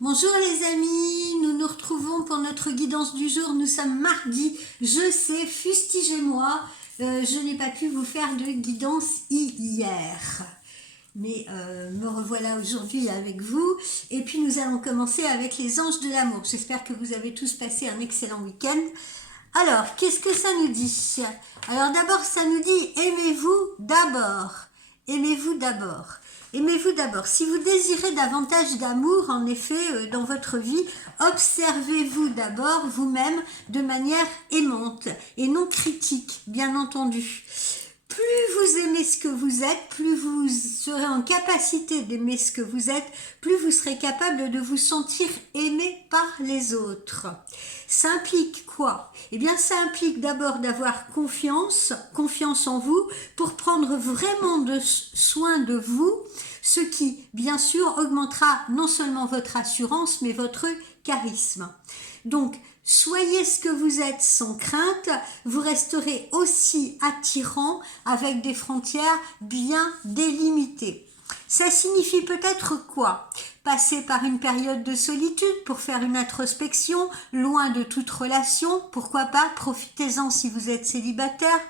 Bonjour les amis, nous nous retrouvons pour notre guidance du jour. Nous sommes mardi, je sais, fustigez-moi, je n'ai pas pu vous faire de guidance hier. Mais me revoilà aujourd'hui avec vous. Et puis nous allons commencer avec les anges de l'amour. J'espère que vous avez tous passé un excellent week-end. Alors, qu'est-ce que ça nous dit? Alors d'abord, ça nous dit aimez-vous d'abord. Aimez-vous d'abord. Aimez-vous d'abord. Si vous désirez davantage d'amour, en effet, dans votre vie, observez-vous d'abord vous-même de manière aimante et non critique, bien entendu. Plus vous aimez ce que vous êtes, plus vous serez en capacité d'aimer ce que vous êtes, plus vous serez capable de vous sentir aimé par les autres. Ça implique quoi? Eh bien, ça implique d'abord d'avoir confiance en vous, pour prendre vraiment soin de vous, ce qui, bien sûr, augmentera non seulement votre assurance, mais votre charisme. Donc, soyez ce que vous êtes sans crainte, vous resterez aussi attirant avec des frontières bien délimitées. Ça signifie peut-être quoi? Passer par une période de solitude pour faire une introspection, loin de toute relation, pourquoi pas, profitez-en si vous êtes célibataire.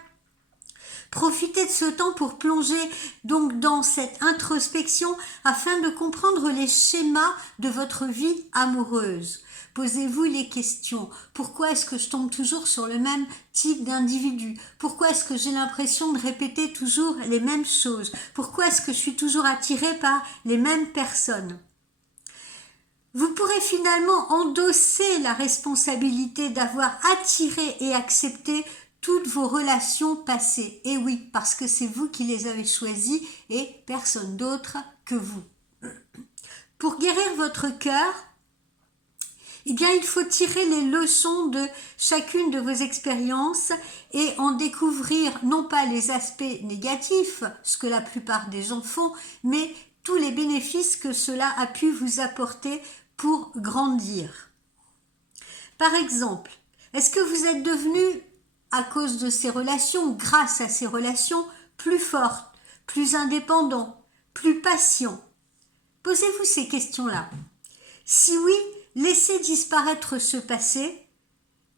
Profitez de ce temps pour plonger donc dans cette introspection afin de comprendre les schémas de votre vie amoureuse. Posez-vous les questions. Pourquoi est-ce que je tombe toujours sur le même type d'individu? Pourquoi est-ce que j'ai l'impression de répéter toujours les mêmes choses? Pourquoi est-ce que je suis toujours attirée par les mêmes personnes? Vous pourrez finalement endosser la responsabilité d'avoir attiré et accepté toutes vos relations passées. Et oui, parce que c'est vous qui les avez choisies et personne d'autre que vous. Pour guérir votre cœur, eh bien, il faut tirer les leçons de chacune de vos expériences et en découvrir non pas les aspects négatifs, ce que la plupart des gens font, mais tous les bénéfices que cela a pu vous apporter pour grandir. Par exemple, est-ce que vous êtes devenu, à cause de ces relations, grâce à ces relations, plus forte, plus indépendant, plus patient? Posez-vous ces questions-là. Si oui, laissez disparaître ce passé,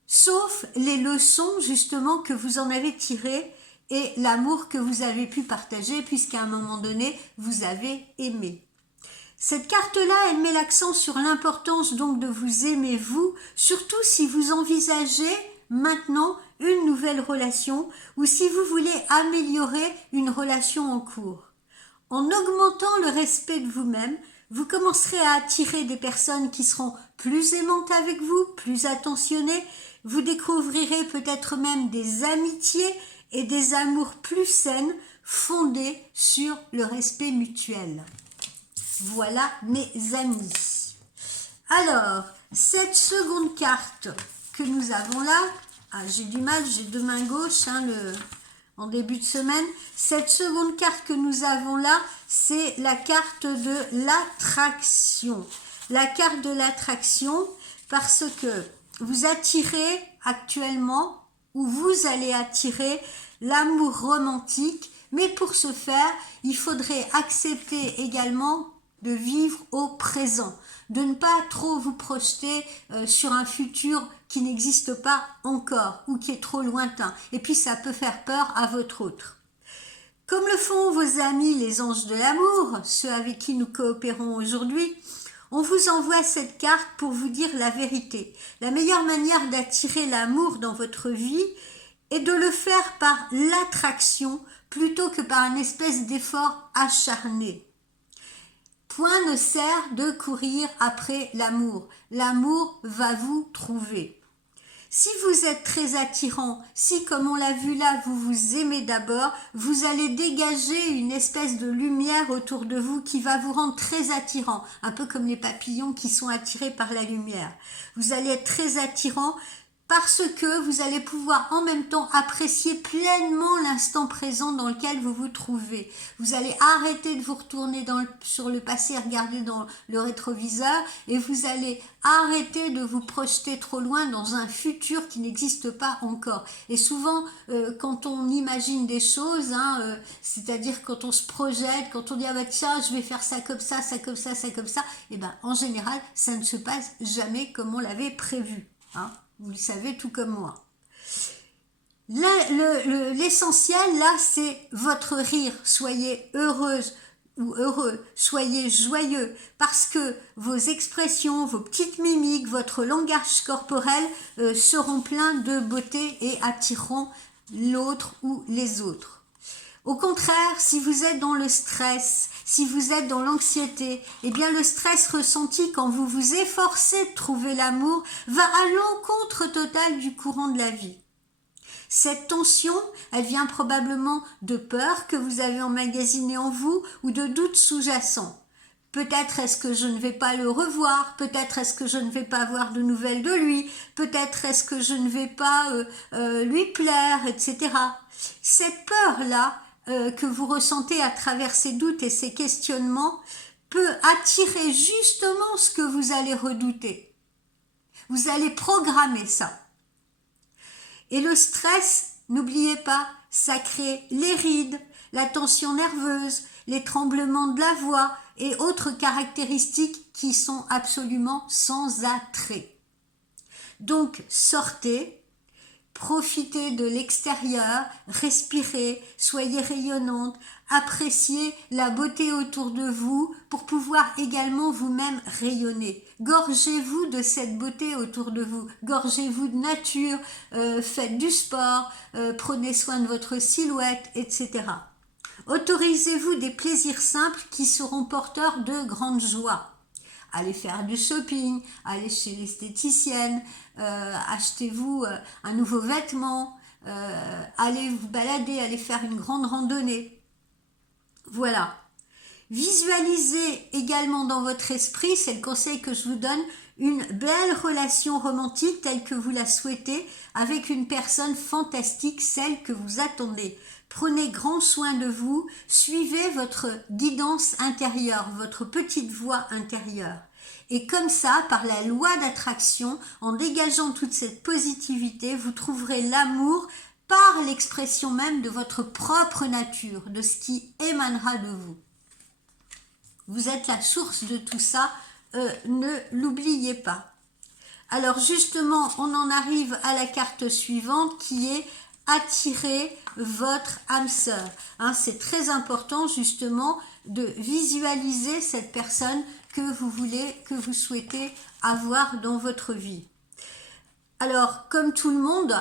sauf les leçons justement que vous en avez tirées et l'amour que vous avez pu partager puisqu'à un moment donné, vous avez aimé. Cette carte-là, elle met l'accent sur l'importance donc de vous aimer vous, surtout si vous envisagez maintenant une nouvelle relation ou si vous voulez améliorer une relation en cours. En augmentant le respect de vous-même, vous commencerez à attirer des personnes qui seront plus aimantes avec vous, plus attentionnées. Vous découvrirez peut-être même des amitiés et des amours plus saines fondées sur le respect mutuel. Voilà mes amis. Alors, cette seconde carte que nous avons là, j'ai du mal, j'ai deux mains gauches en début de semaine. Cette seconde carte que nous avons là, c'est la carte de l'attraction. La carte de l'attraction parce que vous attirez actuellement ou vous allez attirer l'amour romantique, mais pour ce faire, il faudrait accepter également de vivre au présent, de ne pas trop vous projeter sur un futur qui n'existe pas encore ou qui est trop lointain. Et puis ça peut faire peur à votre autre. Comme le font vos amis les anges de l'amour, ceux avec qui nous coopérons aujourd'hui, on vous envoie cette carte pour vous dire la vérité. La meilleure manière d'attirer l'amour dans votre vie est de le faire par l'attraction plutôt que par une espèce d'effort acharné. Point ne sert de courir après l'amour. L'amour va vous trouver. Si vous êtes très attirant, si comme on l'a vu là, vous vous aimez d'abord, vous allez dégager une espèce de lumière autour de vous qui va vous rendre très attirant, un peu comme les papillons qui sont attirés par la lumière. Vous allez être très attirant, parce que vous allez pouvoir en même temps apprécier pleinement l'instant présent dans lequel vous vous trouvez. Vous allez arrêter de vous retourner sur le passé, regarder dans le rétroviseur, et vous allez arrêter de vous projeter trop loin dans un futur qui n'existe pas encore. Et souvent, quand on imagine des choses, c'est-à-dire quand on se projette, quand on dit « Ah bah tiens, je vais faire ça comme ça, ça comme ça, ça comme ça », et ben en général, ça ne se passe jamais comme on l'avait prévu. Vous le savez tout comme moi. L'essentiel là, c'est votre rire. Soyez heureuse ou heureux, soyez joyeux, parce que vos expressions, vos petites mimiques, votre langage corporel seront pleins de beauté et attireront l'autre ou les autres. Au contraire, si vous êtes dans le stress, si vous êtes dans l'anxiété, eh bien le stress ressenti quand vous vous efforcez de trouver l'amour va à l'encontre total du courant de la vie. Cette tension, elle vient probablement de peur que vous avez emmagasinées en vous ou de doutes sous-jacents. Peut-être est-ce que je ne vais pas le revoir, peut-être est-ce que je ne vais pas avoir de nouvelles de lui, peut-être est-ce que je ne vais pas lui plaire, etc. Cette peur-là, que vous ressentez à travers ces doutes et ces questionnements peut attirer justement ce que vous allez redouter. Vous allez programmer ça. Et le stress, n'oubliez pas, ça crée les rides, la tension nerveuse, les tremblements de la voix et autres caractéristiques qui sont absolument sans attrait. Donc sortez, profitez de l'extérieur, respirez, soyez rayonnante, appréciez la beauté autour de vous pour pouvoir également vous-même rayonner. Gorgez-vous de cette beauté autour de vous, gorgez-vous de nature, faites du sport, prenez soin de votre silhouette, etc. Autorisez-vous des plaisirs simples qui seront porteurs de grande joie. Allez faire du shopping, allez chez l'esthéticienne, achetez-vous un nouveau vêtement, allez vous balader, allez faire une grande randonnée. Voilà. Visualisez également dans votre esprit, c'est le conseil que je vous donne, une belle relation romantique telle que vous la souhaitez avec une personne fantastique, celle que vous attendez. Prenez grand soin de vous, suivez votre guidance intérieure, votre petite voix intérieure. Et comme ça, par la loi d'attraction, en dégageant toute cette positivité, vous trouverez l'amour par l'expression même de votre propre nature, de ce qui émanera de vous. Vous êtes la source de tout ça, ne l'oubliez pas. Alors justement, on en arrive à la carte suivante qui est attirer votre âme sœur. C'est très important justement de visualiser cette personne que vous voulez, que vous souhaitez avoir dans votre vie. Alors, comme tout le monde,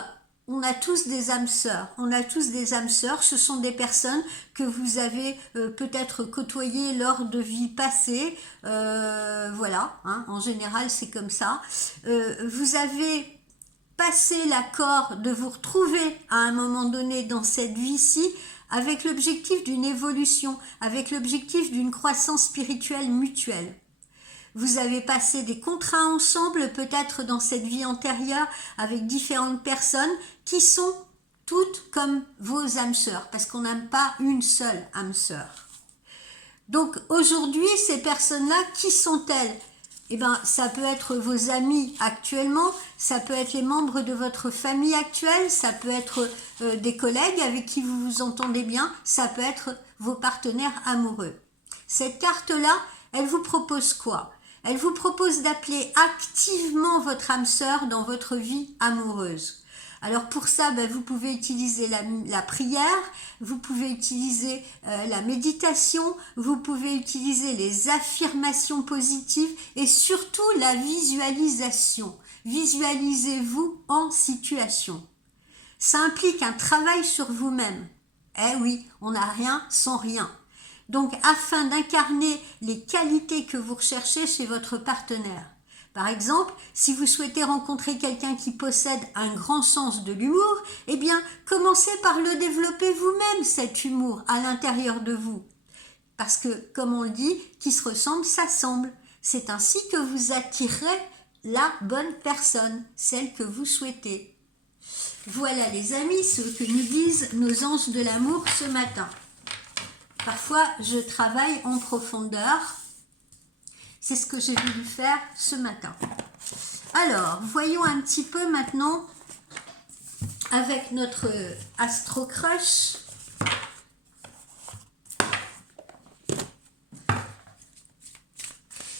on a tous des âmes sœurs. On a tous des âmes sœurs. Ce sont des personnes que vous avez peut-être côtoyées lors de vies passées. Voilà, en général, c'est comme ça. Vous avez passé l'accord de vous retrouver à un moment donné dans cette vie-ci avec l'objectif d'une évolution, avec l'objectif d'une croissance spirituelle mutuelle. Vous avez passé des contrats ensemble, peut-être dans cette vie antérieure, avec différentes personnes qui sont toutes comme vos âmes sœurs, parce qu'on n'aime pas une seule âme sœur. Donc aujourd'hui, ces personnes-là, qui sont-elles ? Eh bien, ça peut être vos amis actuellement, ça peut être les membres de votre famille actuelle, ça peut être des collègues avec qui vous vous entendez bien, ça peut être vos partenaires amoureux. Cette carte-là, elle vous propose quoi ? Elle vous propose d'appeler activement votre âme sœur dans votre vie amoureuse. Alors pour ça, vous pouvez utiliser la prière, vous pouvez utiliser la méditation, vous pouvez utiliser les affirmations positives et surtout la visualisation. Visualisez-vous en situation. Ça implique un travail sur vous-même. Eh oui, on n'a rien sans rien. Donc, afin d'incarner les qualités que vous recherchez chez votre partenaire. Par exemple, si vous souhaitez rencontrer quelqu'un qui possède un grand sens de l'humour, eh bien, commencez par le développer vous-même, cet humour, à l'intérieur de vous. Parce que, comme on le dit, qui se ressemble, s'assemble. C'est ainsi que vous attirerez la bonne personne, celle que vous souhaitez. Voilà les amis, ce que nous disent nos anges de l'amour ce matin. Parfois, je travaille en profondeur. C'est ce que j'ai voulu faire ce matin. Alors, voyons un petit peu maintenant avec notre Astro Crush.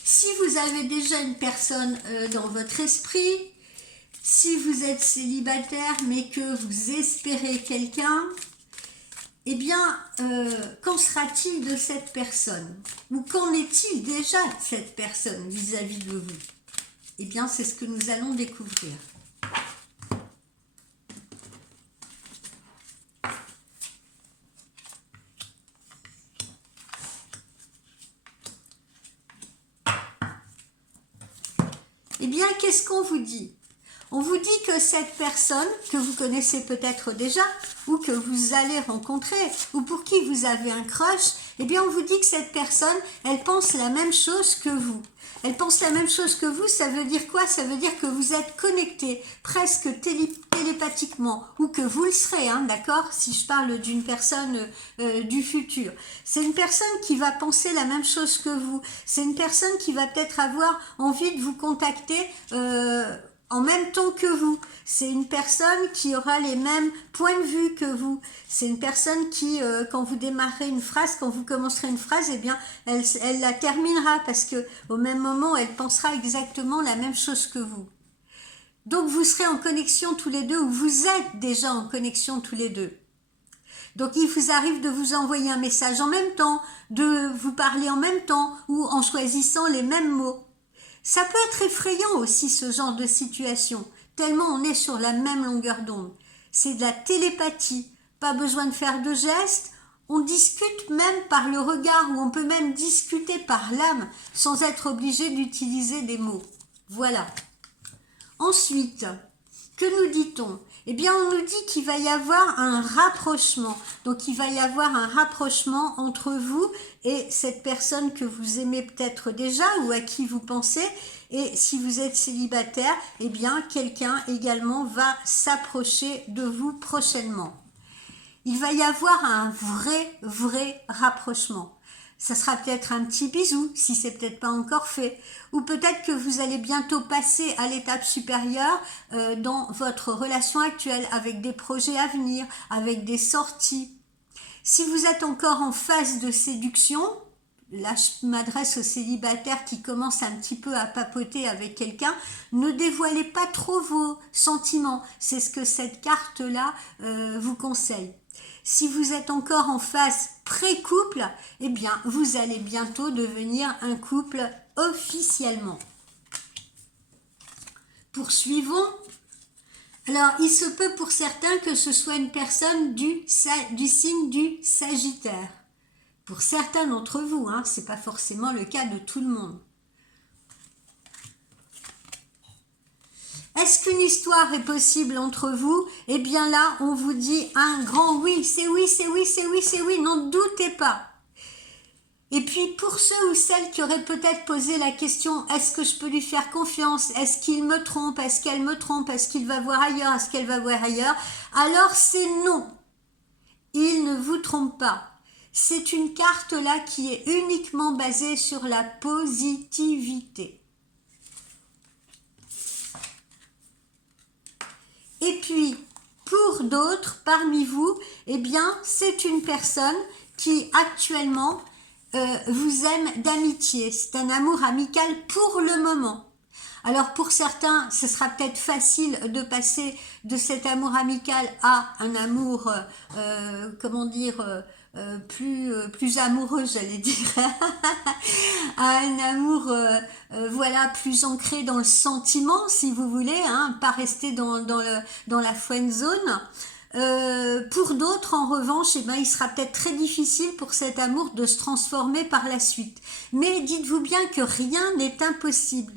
Si vous avez déjà une personne dans votre esprit, si vous êtes célibataire mais que vous espérez quelqu'un, eh bien, qu'en sera-t-il de cette personne? Ou qu'en est-il déjà de cette personne vis-à-vis de vous? Eh bien, c'est ce que nous allons découvrir. Eh bien, qu'est-ce qu'on vous dit? On vous dit que cette personne, que vous connaissez peut-être déjà, ou que vous allez rencontrer, ou pour qui vous avez un crush, eh bien, on vous dit que cette personne, elle pense la même chose que vous. Elle pense la même chose que vous, ça veut dire quoi? Ça veut dire que vous êtes connectés presque télépathiquement, ou que vous le serez, hein, d'accord? Si je parle d'une personne du futur. C'est une personne qui va penser la même chose que vous. C'est une personne qui va peut-être avoir envie de vous contacter en même temps que vous. C'est une personne qui aura les mêmes points de vue que vous. C'est une personne qui, quand vous démarrez une phrase, quand vous commencerez une phrase, eh bien, elle la terminera parce que au même moment, elle pensera exactement la même chose que vous. Donc, vous serez en connexion tous les deux, ou vous êtes déjà en connexion tous les deux. Donc, il vous arrive de vous envoyer un message en même temps, de vous parler en même temps, ou en choisissant les mêmes mots. Ça peut être effrayant aussi, ce genre de situation, tellement on est sur la même longueur d'onde. C'est de la télépathie, pas besoin de faire de gestes, on discute même par le regard, ou on peut même discuter par l'âme, sans être obligé d'utiliser des mots. Voilà. Ensuite, que nous dit-on? Eh bien, on nous dit qu'il va y avoir un rapprochement. Donc, il va y avoir un rapprochement entre vous et cette personne que vous aimez peut-être déjà ou à qui vous pensez. Et si vous êtes célibataire, eh bien, quelqu'un également va s'approcher de vous prochainement. Il va y avoir un vrai rapprochement. Ça sera peut-être un petit bisou, si c'est peut-être pas encore fait. Ou peut-être que vous allez bientôt passer à l'étape supérieure dans votre relation actuelle, avec des projets à venir, avec des sorties. Si vous êtes encore en phase de séduction, là je m'adresse aux célibataires qui commencent un petit peu à papoter avec quelqu'un, ne dévoilez pas trop vos sentiments. C'est ce que cette carte-là vous conseille. Si vous êtes encore en phase pré-couple, eh bien, vous allez bientôt devenir un couple officiellement. Poursuivons. Alors, il se peut pour certains que ce soit une personne du signe du Sagittaire. Pour certains d'entre vous, hein, ce n'est pas forcément le cas de tout le monde. Est-ce qu'une histoire est possible entre vous? Eh bien là, on vous dit un grand oui, c'est oui, c'est oui, c'est oui, c'est oui, n'en doutez pas. Et puis pour ceux ou celles qui auraient peut-être posé la question, est-ce que je peux lui faire confiance? Est-ce qu'il me trompe? Est-ce qu'elle me trompe? Est-ce qu'il va voir ailleurs? Est-ce qu'elle va voir ailleurs? Alors c'est non. Il ne vous trompe pas. C'est une carte là qui est uniquement basée sur la positivité. Et puis, pour d'autres parmi vous, eh bien, c'est une personne qui actuellement vous aime d'amitié. C'est un amour amical pour le moment. Alors pour certains, ce sera peut-être facile de passer de cet amour amical à un amour, plus amoureux, j'allais dire, à un amour, voilà, plus ancré dans le sentiment, si vous voulez, hein, pas rester dans la friend zone. Pour d'autres, en revanche, eh ben, il sera peut-être très difficile pour cet amour de se transformer par la suite. Mais dites-vous bien que rien n'est impossible.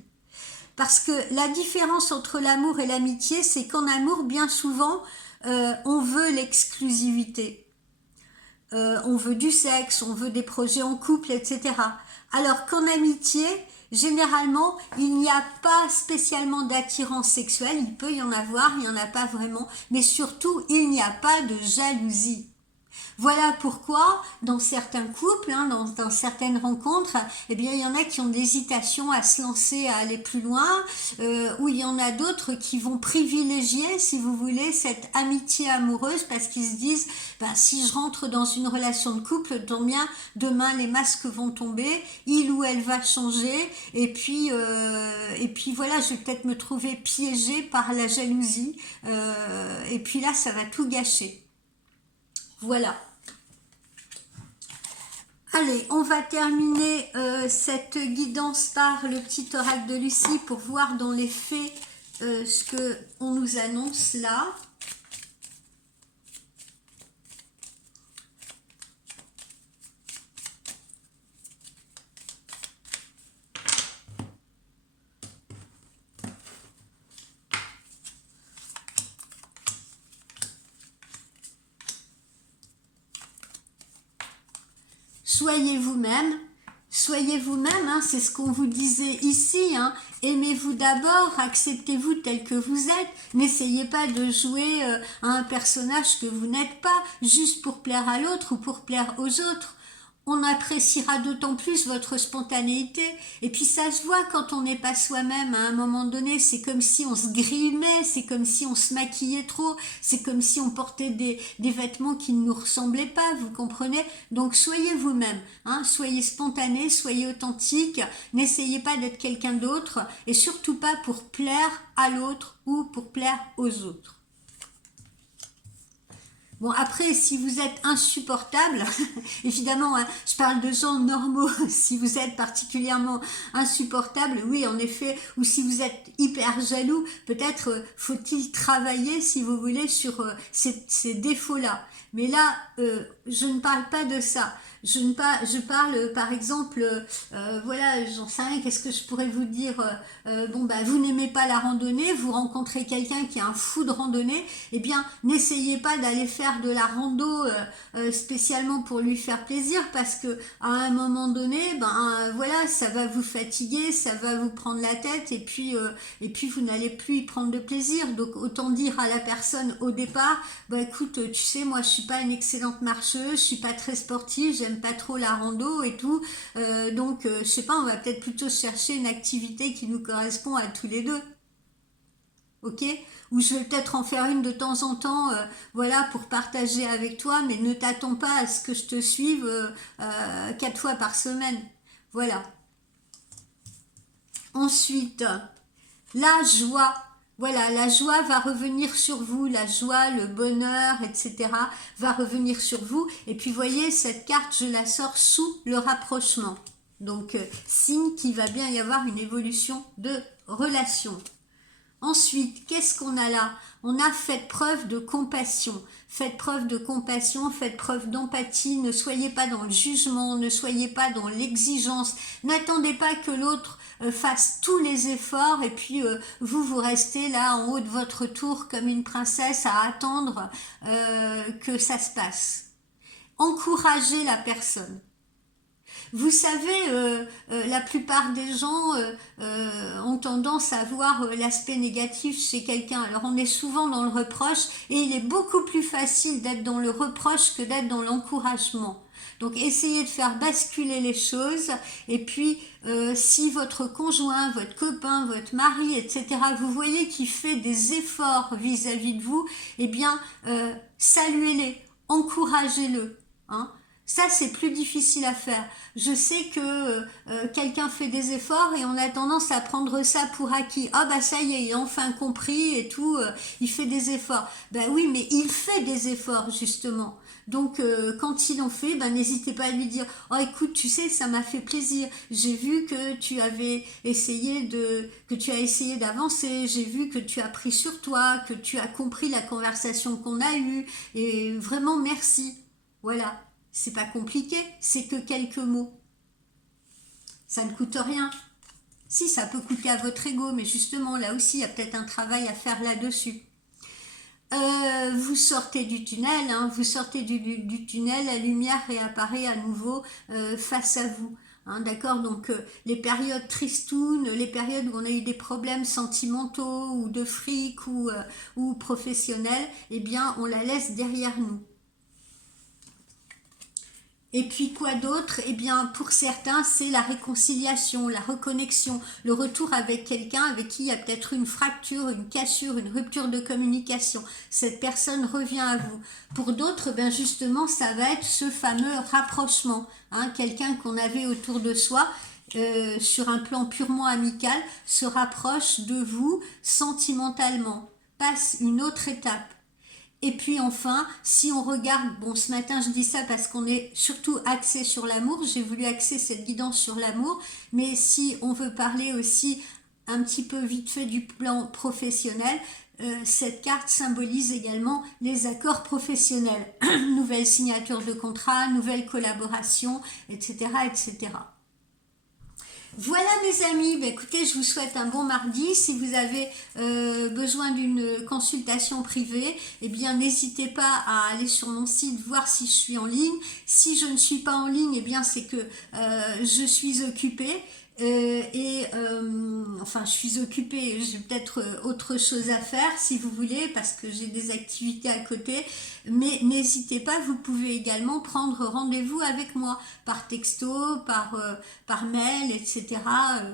Parce que la différence entre l'amour et l'amitié, c'est qu'en amour, bien souvent, on veut l'exclusivité. On veut du sexe, on veut des projets en couple, etc. Alors qu'en amitié, généralement, il n'y a pas spécialement d'attirance sexuelle, il peut y en avoir, il n'y en a pas vraiment, mais surtout, il n'y a pas de jalousie. Voilà pourquoi, dans certains couples, dans certaines rencontres, eh bien, il y en a qui ont de l'hésitation à se lancer, à aller plus loin, ou il y en a d'autres qui vont privilégier, si vous voulez, cette amitié amoureuse parce qu'ils se disent, ben, si je rentre dans une relation de couple, tant bien, demain les masques vont tomber, il ou elle va changer, et puis voilà, je vais peut-être me trouver piégée par la jalousie, et puis là, ça va tout gâcher. Voilà. Allez, on va terminer cette guidance par le petit oracle de Lucie pour voir dans les faits ce que on nous annonce là. Soyez vous-même, hein, c'est ce qu'on vous disait ici, hein. Aimez-vous d'abord, acceptez-vous tel que vous êtes, n'essayez pas de jouer à un personnage que vous n'êtes pas, juste pour plaire à l'autre ou pour plaire aux autres. On appréciera d'autant plus votre spontanéité. Et puis ça se voit quand on n'est pas soi-même à un moment donné. C'est comme si on se grimait, c'est comme si on se maquillait trop, c'est comme si on portait des vêtements qui ne nous ressemblaient pas, vous comprenez? Donc soyez vous-même, hein, soyez spontané, soyez authentique, n'essayez pas d'être quelqu'un d'autre et surtout pas pour plaire à l'autre ou pour plaire aux autres. Bon, après, si vous êtes insupportable, évidemment, hein, je parle de gens normaux, si vous êtes particulièrement insupportable, oui, en effet, ou si vous êtes hyper jaloux, peut-être faut-il travailler, si vous voulez, sur ces défauts-là. Mais là, je ne parle pas de ça. Je parle, par exemple, voilà, j'en sais rien, qu'est-ce que je pourrais vous dire, bon, bah, vous n'aimez pas la randonnée, vous rencontrez quelqu'un qui est un fou de randonnée, eh bien, n'essayez pas d'aller faire de la rando spécialement pour lui faire plaisir, parce que à un moment donné, ben, voilà, ça va vous fatiguer, ça va vous prendre la tête, et puis vous n'allez plus y prendre de plaisir. Donc, autant dire à la personne au départ, bah, écoute, tu sais, moi, je suis pas une excellente marcheuse, je suis pas très sportive, j'aime pas trop la rando et tout, donc je sais pas, on va peut-être plutôt chercher une activité qui nous correspond à tous les deux, ok? Ou je vais peut-être en faire une de temps en temps, voilà, pour partager avec toi, mais ne t'attends pas à ce que je te suive 4 fois par semaine, voilà. Ensuite, la joie. Voilà, la joie va revenir sur vous, la joie, le bonheur, etc. va revenir sur vous. Et puis, voyez, cette carte, je la sors sous le rapprochement. Donc, signe qu'il va bien y avoir une évolution de relation. Ensuite, qu'est-ce qu'on a là? On a fait preuve de compassion. Faites preuve de compassion, faites preuve d'empathie. Ne soyez pas dans le jugement, ne soyez pas dans l'exigence. N'attendez pas que l'autre fasse tous les efforts et puis vous restez là en haut de votre tour comme une princesse à attendre que ça se passe. Encouragez la personne. Vous savez, la plupart des gens ont tendance à voir l'aspect négatif chez quelqu'un. Alors on est souvent dans le reproche et il est beaucoup plus facile d'être dans le reproche que d'être dans l'encouragement. Donc essayez de faire basculer les choses et puis si votre conjoint, votre copain, votre mari, etc., vous voyez qu'il fait des efforts vis-à-vis de vous, eh bien saluez-les, encouragez-le, hein. Ça, c'est plus difficile à faire. Je sais que quelqu'un fait des efforts et on a tendance à prendre ça pour acquis. Ah bah ça y est, il a enfin compris et tout, il fait des efforts. Ben oui, mais il fait des efforts justement. Donc quand il en fait, ben n'hésitez pas à lui dire « Oh écoute, tu sais, ça m'a fait plaisir. J'ai vu que tu avais essayé que tu as essayé d'avancer. J'ai vu que tu as pris sur toi, que tu as compris la conversation qu'on a eue. Et vraiment merci. » Voilà. C'est pas compliqué, c'est que quelques mots. Ça ne coûte rien. Si, ça peut coûter à votre ego, mais justement, là aussi, il y a peut-être un travail à faire là-dessus. Vous sortez du tunnel, hein, vous sortez du tunnel, la lumière réapparaît à nouveau face à vous. Hein, d'accord, donc les périodes tristounes, les périodes où on a eu des problèmes sentimentaux ou de fric ou professionnels, eh bien on la laisse derrière nous. Et puis quoi d'autre? Eh bien, pour certains, c'est la réconciliation, la reconnexion, le retour avec quelqu'un avec qui il y a peut-être une fracture, une cassure, une rupture de communication. Cette personne revient à vous. Pour d'autres, ben justement, ça va être ce fameux rapprochement. Hein, quelqu'un qu'on avait autour de soi, sur un plan purement amical, se rapproche de vous sentimentalement, passe une autre étape. Et puis enfin, si on regarde, bon ce matin je dis ça parce qu'on est surtout axé sur l'amour, j'ai voulu axer cette guidance sur l'amour, mais si on veut parler aussi un petit peu vite fait du plan professionnel, cette carte symbolise également les accords professionnels, nouvelle signature de contrat, nouvelle collaboration, etc., etc. Voilà mes amis, bah, écoutez, je vous souhaite un bon mardi. Si vous avez besoin d'une consultation privée, eh bien n'hésitez pas à aller sur mon site, voir si je suis en ligne. Si je ne suis pas en ligne, eh bien c'est que je suis occupée. Enfin je suis occupée, j'ai peut-être autre chose à faire si vous voulez parce que j'ai des activités à côté, mais n'hésitez pas, vous pouvez également prendre rendez-vous avec moi par texto, par mail, etc.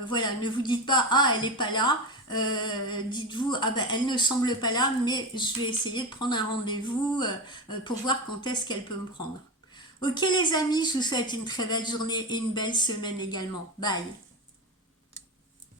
Voilà, ne vous dites pas ah elle n'est pas là, dites-vous ah ben elle ne semble pas là, mais je vais essayer de prendre un rendez-vous pour voir quand est-ce qu'elle peut me prendre. Ok les amis, je vous souhaite une très belle journée et une belle semaine également. Bye.